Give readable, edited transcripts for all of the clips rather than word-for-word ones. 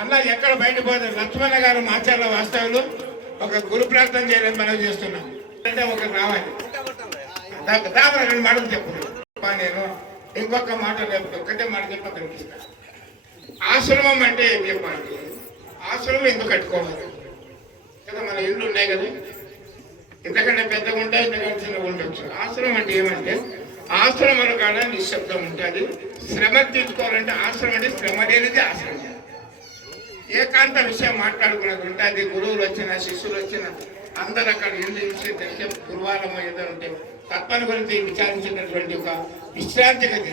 అలా ఎక్కడ బయట పోతే లక్ష్మణ గారు మాచర్ల వాస్తవులు ఒక గురు ప్రార్థన చేయాలని మనం చేస్తున్నాం. అంటే ఒకరు రావాలి. దాని రెండు మాటలు చెప్పు. నేను ఇంకొక మాట రేపు ఒక్కటే మాట చెప్పి కనిపిస్తాను. ఆశ్రమం అంటే ఏం చెప్పాలి? ఆశ్రమం ఎందుకు కట్టుకోవాలి కదా? మన ఇల్లు ఉన్నాయి కదా, ఇంతకంటే పెద్దగా ఉంటాయి, ఇంతకంటే చిన్నగా ఉండొచ్చు. ఆశ్రమం అంటే ఏమంటే ఆశ్రమం కాడ నిశ్శబ్దం ఉంటుంది. శ్రమ తీసుకోవాలంటే ఆశ్రమం అంటే శ్రమ లేనిది ఆశ్రమం. ఏకాంత విషయం మాట్లాడుకున్నది ఉంటుంది. గురువులు వచ్చిన శిష్యులు వచ్చిన అందరూ అక్కడ విషయం తెలిసే గురువారం ఏదో ఉంటే తత్వాన్ని గురించి విచారించినటువంటి ఒక విశ్రాంతి గది.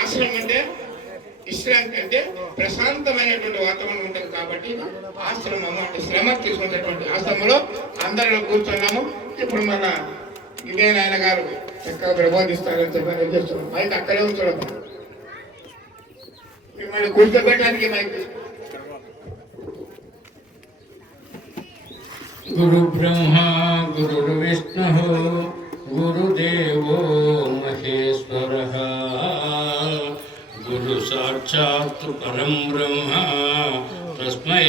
ఆశ్రమం అంటే విశ్రాంతి అంటే ప్రశాంతమైనటువంటి వాతావరణం ఉంటుంది. కాబట్టి ఆశ్రమం అంటే శ్రమ తీసుకునేటువంటి ఆశ్రమంలో అందరిలో కూర్చున్నాము. ఇప్పుడు మన ఇదే నాయన గారు చక్కగా ప్రబోధిస్తారని చెప్పి చేస్తున్నాం. మైక్ అక్కడే ఉంచడం, మిమ్మల్ని కూర్చోబెట్టడానికి మైక్. గురు బ్రహ్మ గురు విష్ణు గురుదేవో మహేశ్వరః గురు సాక్షాత్ పరం బ్రహ్మ తస్మై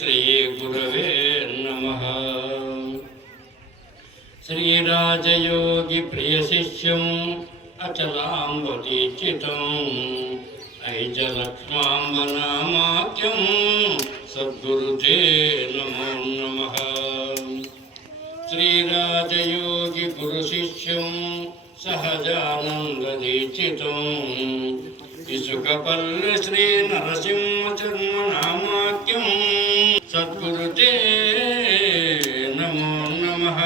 శ్రీ గురవే నమః. శ్రీరాజయోగి ప్రియ శిష్యం అచలాంబదీక్షితం ఐజలక్ష్మాంబనామాఖ్యం సద్గురుతే నమో నమః. శ్రీరాజయోగి గురు శిష్యం సహజానందదీక్షితం ఇసుకపల్లి శ్రీ నరసింహచర్మనామాఖ్యం సద్గురుతే నమో నమః.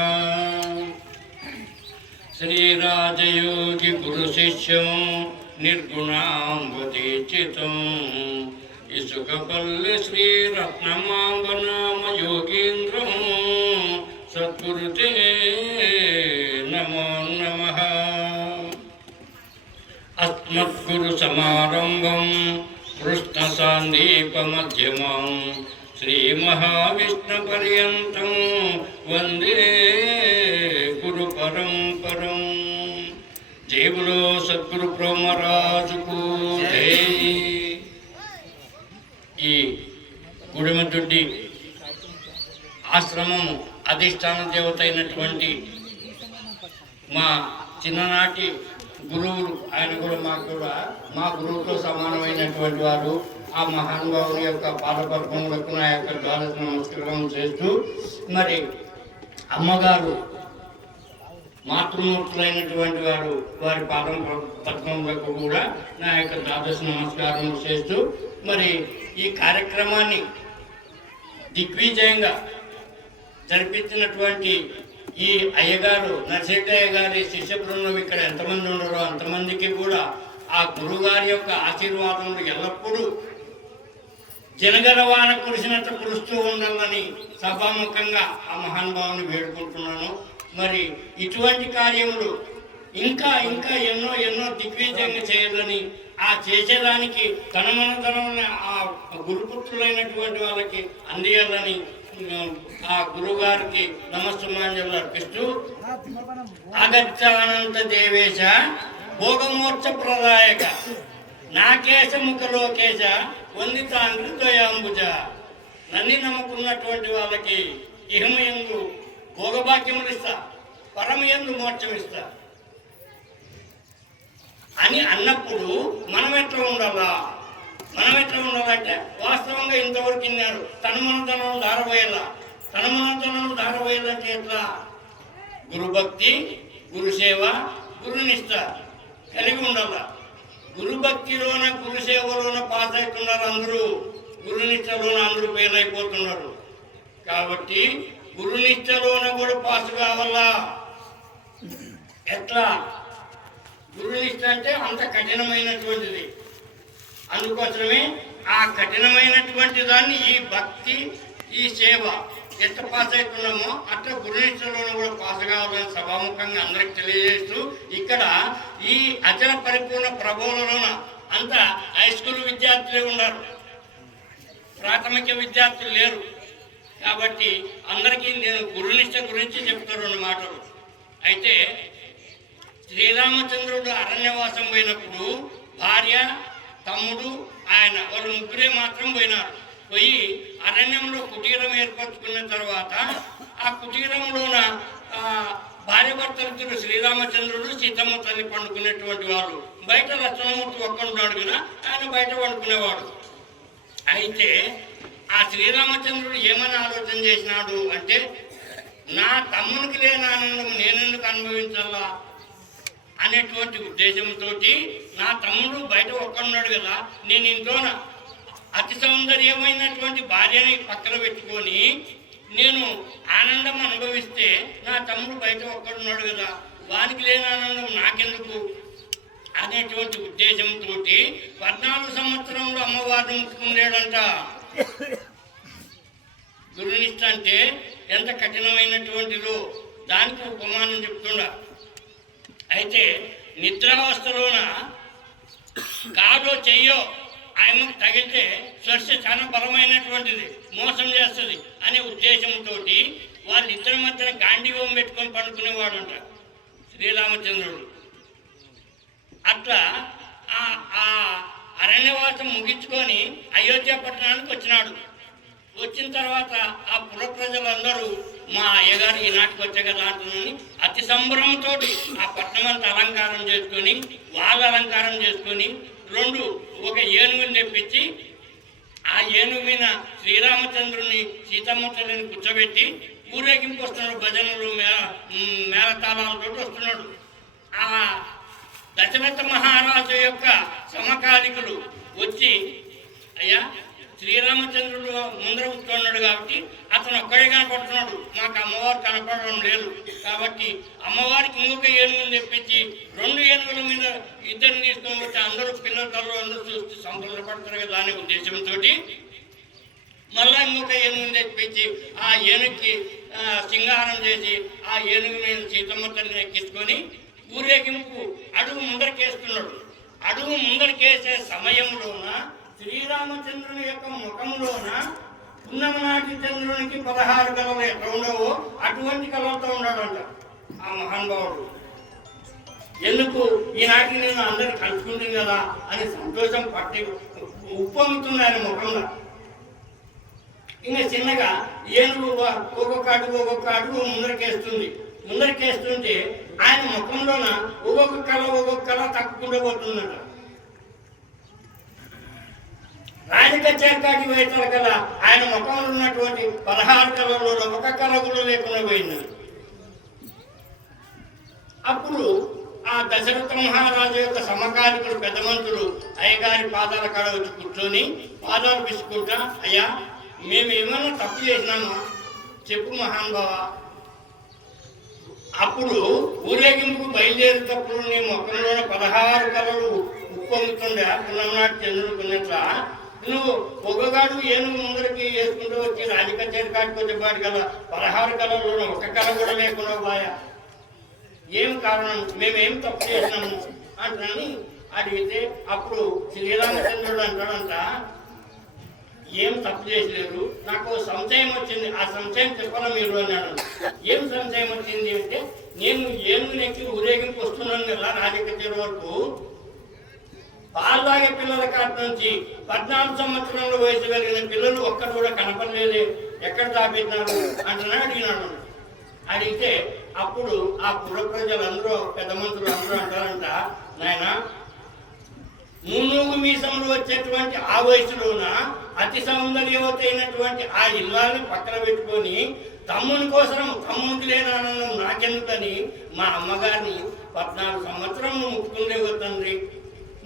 శ్రీరాజయోగి గురు శిష్యం నిర్గుణాంబదీక్షితం ఇసుకపల్లి శ్రీ రత్నమాంబనామ యోగీంద్రం సద్గురుతే నమో నమః. అస్మద్గురు సమారంభం కృష్ణ సాందీపమధ్యమం శ్రీ మహావిష్ణు పర్యంతం వందే గురు పరంపరం. జై బోలో సద్గురు బ్రహ్మరాజుకు జై. ఈ గుడిమదొడ్డి ఆశ్రమం అధిష్టాన దేవత అయినటువంటి మా చిన్ననాటి గురువులు, ఆయన కూడా మా గురువుతో సమానమైనటువంటి వారు. ఆ మహానుభావుని యొక్క పాదపద్మములకు నా యొక్క ద్వాదశ నమస్కారం చేస్తూ, మరి అమ్మగారు మాతృమూర్తులైనటువంటి వారు, వారి పాదం పద్మములకు కూడా నా యొక్క ద్వాదశ నమస్కారం చేస్తూ, మరి ఈ కార్యక్రమాన్ని దిగ్విజయంగా జరిపించినటువంటి ఈ అయ్యగారు నరసింహయ్య గారి శిష్య బృందం ఇక్కడ ఎంతమంది ఉన్నారో అంతమందికి కూడా ఆ గురుగారి యొక్క ఆశీర్వాదములు ఎల్లప్పుడూ జనగరవాన కురిసినట్టు కురుస్తూ ఉండాలని సభాముఖంగా ఆ మహానుభావుని వేడుకుంటున్నాను. మరి ఇటువంటి కార్యములు ఇంకా ఇంకా ఎన్నో ఎన్నో దిగ్విజయంగా చేయాలని, ఆ చేసేదానికి తనమనతనమైన ఆ గురుపుత్రులైనటువంటి వాళ్ళకి అందియాలని ఆ గురుగారికి నమస్సుమాంజలు అర్పిస్తూ, అగత్యానంత దేవేశ భోగమోర్చ ప్రదాయక నాకేశ ముఖలోకేశ వందితాంగ్రిద్వయాంబుజ. నన్ను నమ్ముకున్నటువంటి వాళ్ళకి ఇహమయందు భోగభాగ్యములు ఇస్తా, పరమయందు మోక్షం ఇస్తా అని అన్నప్పుడు మనం ఎట్లా ఉండాలా? మనం ఎట్లా ఉండాలంటే వాస్తవంగా ఇంతవరకు ఇన్నారు. తనమనతనం దారవేయాలంటే ఎట్లా? గురుభక్తి, గురుసేవ, గురునిష్ట కలిగి ఉండాలా. గురుభక్తిలోన గురుసేవలోన పాస్ అవుతున్నారు అందరూ, గురునిష్టలోన అందరూ ఫెయిల్ అయిపోతున్నారు. కాబట్టి గురునిష్టలోన కూడా పాస్ కావాలా. ఎట్లా? గురునిష్ట అంటే అంత కఠినమైనటువంటిది. అందుకోసమే ఆ కఠినమైనటువంటి దాన్ని ఈ భక్తి, ఈ సేవ ఎంత పాస్ అవుతున్నామో అట్లా గురునిష్టలోనూ కూడా పాస్ కావాలని సభాముఖంగా అందరికి తెలియజేస్తూ, ఇక్కడ ఈ అచల పరిపూర్ణ ప్రభోలోన అంతా హై స్కూల్ విద్యార్థులే ఉన్నారు, ప్రాథమిక విద్యార్థులు లేరు. కాబట్టి అందరికీ నేను గురునిష్ట గురించి చెప్తాను 2 మాటలు. అయితే శ్రీరామచంద్రుడు అరణ్యవాసం పోయినప్పుడు భార్య తమ్ముడు ఆయన వాళ్ళు ముగ్గురే మాత్రం పోయినారు. పోయి అరణ్యంలో కుటీరం ఏర్పరచుకున్న తర్వాత ఆ కుటీరంలోన భార్య భర్తలిద్దరు శ్రీరామచంద్రుడు సీతమ్మ తల్లి పండుకునేటువంటి వారు. బయట లక్ష్మణమూర్తి ఒక్కడున్నాడు కదా, ఆయన బయట పండుకునేవాడు. అయితే ఆ శ్రీరామచంద్రుడు ఏమని ఆలోచన చేసినాడు అంటే, నా తమ్మునికి లేని ఆనందం నేనెందుకు అనుభవించాలా అనేటువంటి ఉద్దేశంతో నా తమ్ముడు బయట ఒక్కడున్నాడు కదా, నేను ఇంట్లోన అతి సౌందర్యమైనటువంటి భార్యని పక్కన పెట్టుకొని నేను ఆనందం అనుభవిస్తే నా తమ్ముడు బయట ఒక్కడున్నాడు కదా, వానికి లేని ఆనందం నాకెందుకు అనేటువంటి ఉద్దేశంతో 14 సంవత్సరంలో అమ్మవారిని ముట్టుకునేడంట. గురునిష్ట అంటే ఎంత కఠినమైనటువంటిదో దానికి ఉపమానం చెప్తుండ. అయితే నిద్రావస్థలోన కాదో చెయ్యో ఆయనకు తగిలితే స్పర్శ చాలా బలమైనటువంటిది, మోసం చేస్తుంది అనే ఉద్దేశంతో వాళ్ళిద్దరి మధ్యన గాంధీవం పెట్టుకొని పడుకునేవాడంట శ్రీరామచంద్రుడు. అట్లా ఆ అరణ్యవాసం ముగించుకొని అయోధ్య పట్టణానికి వచ్చినాడు. వచ్చిన తర్వాత ఆ పుర ప్రజలందరూ మా అయ్యగారు ఈనాటికి వచ్చే కదా అంటున్నాని అతి సంబరంతో ఆ పట్టణం అంతా అలంకారం చేసుకొని వాళ్ళ అలంకారం చేసుకొని ఒక ఏనుగుని తెప్పించి ఆ ఏనుగు మీద శ్రీరామచంద్రుని సీతమ్మ తల్లిని కూర్చోబెట్టి ఊరేగింపు వస్తున్నాడు. భజనలు మేళతాళాలతో వస్తున్నాడు. ఆ దశరథ మహారాజు యొక్క సమకాలికులు వచ్చి, అయ్యా శ్రీరామచంద్రుడు ముందర కూర్చున్నాడు కాబట్టి అతను ఒక్కడే కనపడుతున్నాడు, మాకు అమ్మవారు కనపడడం లేదు కాబట్టి అమ్మవారికి ఇంకొక ఏనుగుని తెప్పించి 2 ఏనుగుల మీద ఇద్దరిని తీసుకొని వచ్చి అందరూ పిల్లలు అందరూ చూసి సంతోషపడతారు కదా అనే ఉద్దేశంతో మళ్ళా ఇంకొక ఏనుగుని తెప్పించి ఆ ఏనుగుకి సింగారం చేసి ఆ ఏనుగు మీద సీతమ్మ తల్లిని ఎక్కించుకొని ఊరేగింపు అడుగు ముందరికేస్తున్నాడు. అడుగు ముందరికేసే సమయంలోన శ్రీరామచంద్రుని యొక్క ముఖంలోన పున్నమనాటి చంద్రునికి 16 కళలు ఎట్లా ఉండవో అటువంటి కళలతో ఉన్నాడంట ఆ మహానుభావుడు. ఎందుకు ఈనాటికి నేను అందరిని కలుసుకుంటుంది కదా అని సంతోషం పట్టి ఉప్పొంగుతుంది ఆయన ముఖంలో. ఇంకా చిన్నగా ఏనుగు ఒక్కొక్క అడుగు ముందరికేస్తుంటే ఆయన ముఖంలోన ఒక్కొక్క కళ తక్కుకుండా పోతుందట. రాజకచేకాటి వేతల కళ ఆయన ముఖంలో ఉన్నటువంటి 16 కళల్లో ఒక కళ కూడా లేకుండా పోయింది. అప్పుడు ఆ దశరథ మహారాజు యొక్క సమకాలికుడు పెద్ద మంత్రులు అయ్యగారి పాదాల కాడ వచ్చి కూర్చొని పాదాలు పిసుకుంటా, అయ్యా మేము ఏమైనా తప్పు చేసినామా చెప్పు మహానుభావ. అప్పుడు ఊరేగింపు బయలుదేరేటప్పుడు నీ ముఖంలోనే 16 కళలు ఉప్పొంగుతుండే పున్నమనాటి చంద్రుడుకున్నట్లా నువ్వు ఒక్కగాడు ఏనుగు ముందరికి వేసుకుంటూ వచ్చి రాజకచేరి కాటికి వచ్చేపాటి కదా 16 కళల్లో ఒక కళ కూడా లేకుండా బాయా, ఏం కారణం, మేమేం తప్పు చేసినాము అంటున్నాని అడిగితే అప్పుడు శ్రీరామచంద్రుడు అంటాడంట, ఏం తప్పు చేసలేరు, నాకు సంశయం వచ్చింది, ఆ సంశయం చెప్పాలా మీరు అన్నాడు. ఏం సంశయం వచ్చింది అంటే, నేను ఏనుగుని ఎక్కి ఊరేగింపు వస్తున్నాను కదా రాజకచేరి వరకు, పాలు తాగే పిల్లల కాటి నుంచి 14 సంవత్సరాల వయసు కలిగిన పిల్లలు ఒక్కరు కూడా కనపడలేదే, ఎక్కడ తాపెట్టినారు అంటున్నా అడిగినాడు. అడిగితే అప్పుడు ఆ పుర ప్రజలందరూ పెద్ద మంత్రులు అందరూ అంటారంట, నాయన నూనూగు మీసంలో వచ్చేటువంటి ఆ వయసులోన అతి సౌందర్యవతైనటువంటి ఆ ఇల్లాన్ని పక్కన పెట్టుకొని తమ్మునికి లేని ఆనందం నాకెందుకని మా అమ్మగారిని 14 సంవత్సరం ముట్టుకుందేవో తండ్రి,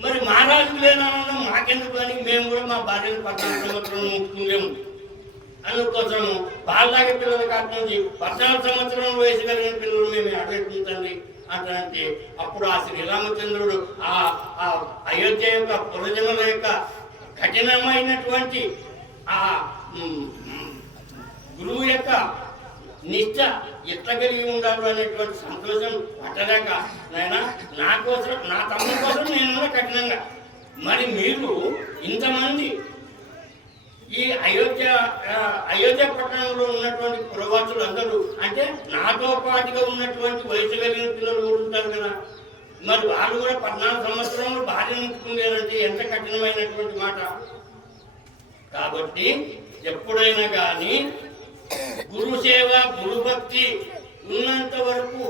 మరి మహారాజుకు లేని ఆనందం మాకెందుకు అని మేము కూడా మా భార్యను 14 సంవత్సరం ముట్టుకుందేము. అందుకోసము పాల్లాగే పిల్లల కాటి నుంచి 14 సంవత్సరం వయసు కలిగిన పిల్లలు మేము అడుగుతుందండి అంటే అప్పుడు ఆ శ్రీరామచంద్రుడు ఆ అయోధ్య యొక్క పురజనుల యొక్క కఠినమైనటువంటి ఆ గురువు యొక్క నిష్ట ఎట్లా కలిగి ఉండాలి అనేటువంటి సంతోషం పట్టలేక, నాయన నా కోసం నా తమ్ముడి కోసం నేను కఠినంగా, మరి మీరు ఇంతమంది ఈ అయోధ్య పట్టణంలో ఉన్నటువంటి పురవాసులు అందరూ అంటే నాతో పాటుగా ఉన్నటువంటి వయసు కలిగిన పిల్లలు కూడా ఉంటారు కదా, మరి వాళ్ళు కూడా 14 సంవత్సరంలో భార్య ముట్టుకుంటారంటే ఎంత కఠినమైనటువంటి మాట. కాబట్టి ఎప్పుడైనా కానీ గురు సేవ గురు భక్తి ఉన్నంత వరకు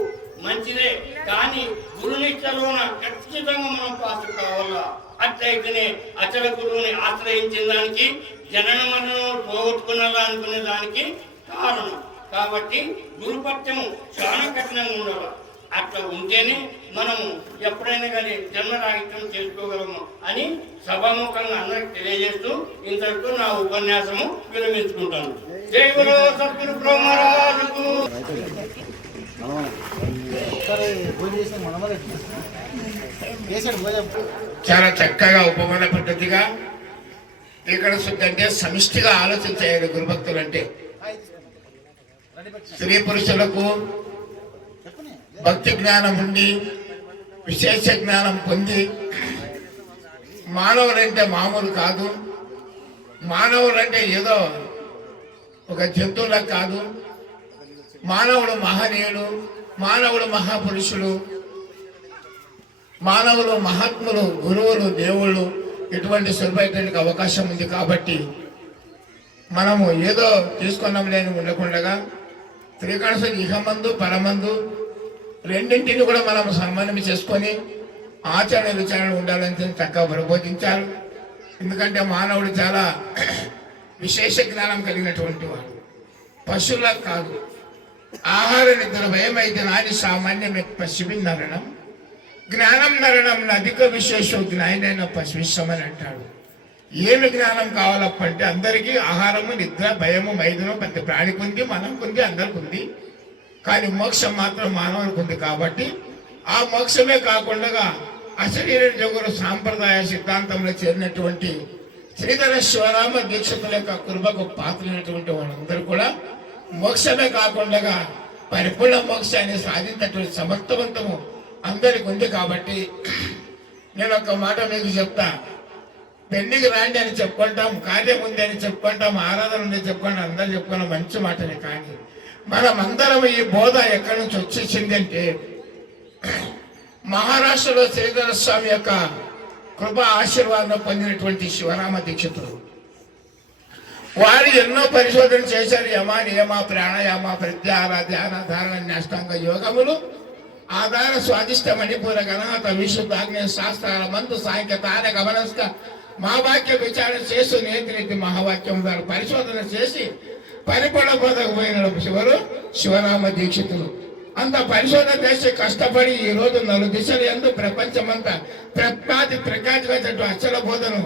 మంచిదే, కానీ గురునిష్టలోన ఖచ్చితంగా మనం పాస్ కావాలా. అట్లయితేనే అచల గురువుని ఆశ్రయించిన దానికి జనన మరణం పోగొట్టుకున్నారా అనుకునే దానికి కారణం. కాబట్టి గురుపత్యము చాలా కఠినంగా ఉండాలి. అట్లా ఉంటేనే మనము ఎప్పుడైనా కానీ జన్మరాహిత్యం చేసుకోగలము అని సభాముఖంగా అందరికి తెలియజేస్తూ ఇంతటితో నా ఉపన్యాసము విరమించుకుంటాను. జై గురు సద్గురు బ్రహ్మరాజుకు. చాలా చక్కగా ఉపమాన పద్ధతిగా ఇక్కడ అంటే సమిష్టిగా ఆలోచించారు గురుభక్తులు. అంటే స్త్రీ పురుషులకు భక్తి జ్ఞానం ఉండి విశేష జ్ఞానం పొంది మానవులంటే మామూలు కాదు, మానవులంటే ఏదో ఒక జంతువులా కాదు, మానవుడు మహనీయుడు, మానవుడు మహాపురుషుడు, మానవులు మహాత్ములు, గురువులు, దేవుళ్ళు ఇటువంటి సులభమైనటువంటి అవకాశం ఉంది. కాబట్టి మనము ఏదో తీసుకున్నాం లేని ఉండకుండా త్రికణసు ఇహమందు పరమందు రెండింటిని కూడా మనం సన్మానం చేసుకొని ఆచరణ విచారణ ఉండాలని చక్కగా ప్రబోధించారు. ఎందుకంటే మానవుడు చాలా విశేష జ్ఞానం కలిగినటువంటి వాడు, పశువులా కాదు. ఆహార నిద్ర భయమైతే నాని సామాన్యం పసిబిన్నరణం జ్ఞానం నరణం అధిక విశేషం జ్ఞానైన పశువిశ్వమని అంటాడు. ఏమి జ్ఞానం కావాలంటే అందరికీ ఆహారము నిద్ర భయము మైదునం ప్రతి ప్రాణికి ఉంది, మనకు ఉంది, అందరికి ఉంది. కానీ మోక్షం మాత్రం మానవునికి ఉంది. కాబట్టి ఆ మోక్షమే కాకుండా అశరీర జగురు సాంప్రదాయ సిద్ధాంతంలో చేరినటువంటి శ్రీధర శివరామ దీక్షితుల యొక్క కృపకు పాత్రైనటువంటి వాళ్ళందరూ కూడా మోక్షమే కాకుండా పరిపూర్ణ మోక్షాన్ని సాధించినటువంటి సమర్థవంతము అందరికి ఉంది. కాబట్టి నేను ఒక మాట మీకు చెప్తా. పెళ్లికి రాండి అని చెప్పుకుంటాం, కార్యం ఉంది అని చెప్పుకుంటాం, ఆరాధన ఉంది చెప్పుకుంటాం, అందరూ చెప్పుకున్నాం, మంచి మాటనే. కానీ మనమందరం ఈ బోధ ఎక్కడి నుంచి వచ్చేసింది అంటే మహారాష్ట్రలో శ్రీధర స్వామి యొక్క కృప ఆశీర్వాదం పొందినటువంటి శివరామ దీక్షితులు వారు ఎన్నో పరిశోధన చేశారు. యమ నియమ ప్రాణాయామ ప్రత్యాహార ధ్యాన ధారణ అష్టాంగ యోగములు ఆధార స్వాదిష్ట మణిపూర గణాత విశుద్ధాగ్నేయ శాస్త్రాల మందు సాంఖ్య తార గమనస్క మహావాక్య విచారణ చేసి నేతి మహావాక్యం ద్వారా పరిశోధన చేసి పరిపడబోదకపోయిన శివరు శివరామ దీక్షితులు. అంత పరిశోధన చేసి కష్టపడి ఈ రోజు 4 దిశలు ఎందు ప్రపంచమంతా ప్రకాశించేటువంటి అక్షర బోధను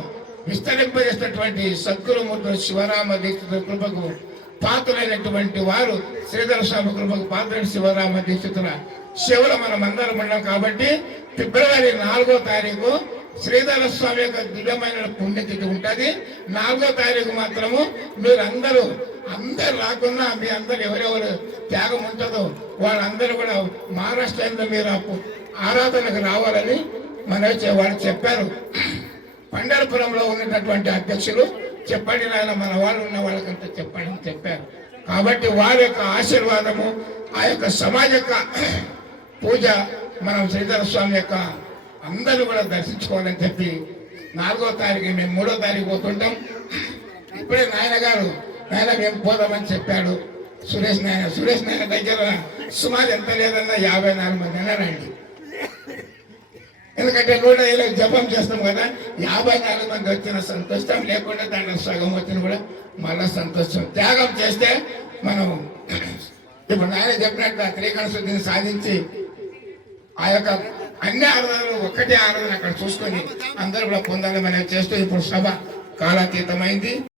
విస్తరింపజేసినటువంటి సద్గురుమూర్తులు శివరామ దీక్షితుల కృపకు పాత్రులైనటువంటి వారు శ్రీధర స్వామి కృపకు పాత్ర శివరామ దీక్షితుల శివులు మనం అందరం ఉన్నాం. కాబట్టి ఫిబ్రవరి 4వ తారీఖు శ్రీధర స్వామి యొక్క దివ్యమైన పుణ్యతిథి ఉంటుంది. 4వ తారీఖు మాత్రము మీరు అందరూ రాకున్నా మీ అందరు ఎవరెవరు త్యాగం ఉంటుందో వాళ్ళందరూ కూడా మహారాష్ట్ర మీరు ఆరాధనకు రావాలని వాళ్ళు చెప్పారు. పండరపురంలో ఉన్నటువంటి అధ్యక్షులు చెప్పండి నాయన మన వాళ్ళు ఉన్న వాళ్ళకంతా చెప్పండి అని చెప్పారు. కాబట్టి వారి యొక్క ఆశీర్వాదము ఆ యొక్క సమాజ యొక్క పూజ మనం శ్రీధర స్వామి యొక్క అందరూ కూడా దర్శించుకోవాలని చెప్పి 4వ తారీఖు మేము 3వ తారీఖు పోతుంటాం. ఇప్పుడే నాయన గారు మేము పోదామని చెప్పాడు. సురేష్ నాయన దగ్గర సుమారు ఎంత లేదన్నా 54 మంది అన్నారండి. ఎందుకంటే 105 జపం చేస్తాం కదా, 54 మంది వచ్చిన సంతోషం, లేకుండా దాంట్లో సగం వచ్చిన కూడా మళ్ళా సంతోషం. త్యాగం చేస్తే మనం ఇప్పుడు నాయన చెప్పినట్టు త్రికణశుద్ధిని సాధించి ఆ యొక్క అన్ని ఆరాధనలు ఒక్కటే ఆరాధన అక్కడ చూసుకొని అందరూ కూడా పొందాలి మనం చేస్తూ ఇప్పుడు సభ కాలాతీతమైంది.